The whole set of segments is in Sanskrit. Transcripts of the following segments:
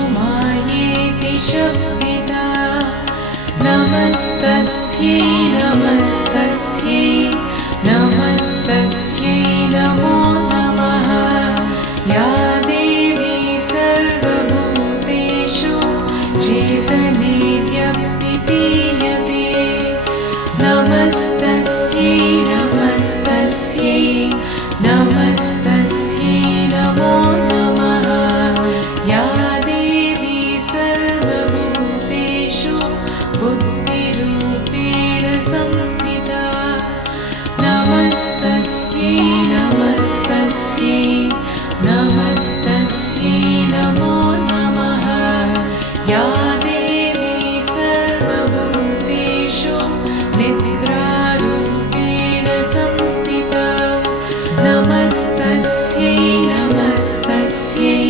विष्णुमायेति शब्दिता नमस्तस्यै नमस्तस्यै नमस्तस्यै नमो नमः या देवी सर्वभूतेषु चेतनेत्यभिधीयते नमस्तस्यै नमस्तस्यै नमस्तस्यै नमो नमः या देवी सर्वभूतेषु बुद्धिरूपेण संस्थिता नमस्तस्यै नमस्तस्यै नमस्तस्यै नमो नमः या देवी सर्वभूतेषु निद्रारूपेण संस्थिता नमस्तस्यै नमस्तस्यै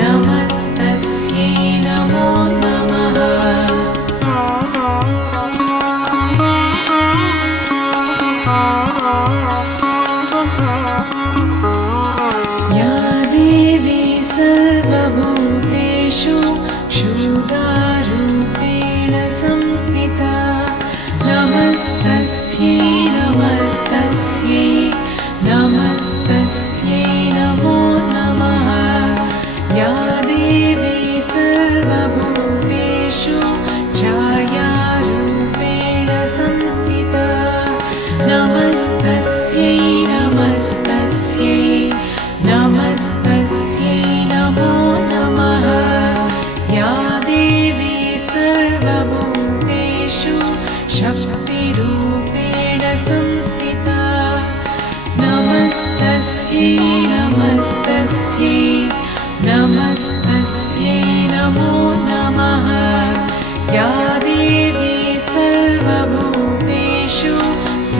नमस्तस्यै नमो नमः या देवी सर्वभूतेषु क्षुधारूपेण संस्थिता नमस्तस्यै नमस्तस्यै नमस्तस्यै नमो नमः या देवी सर्वभूतेषु छायारूपेण संस्थिता नमस्तस्यै नमस्तस्यै नमस्तस्यै नमो नमः या देवी सर्वभूतेषु शक्तिरूपेण संस्थिता नमस्तस्यै नमस्तस्यै नमस्तस्यै नमो नमः या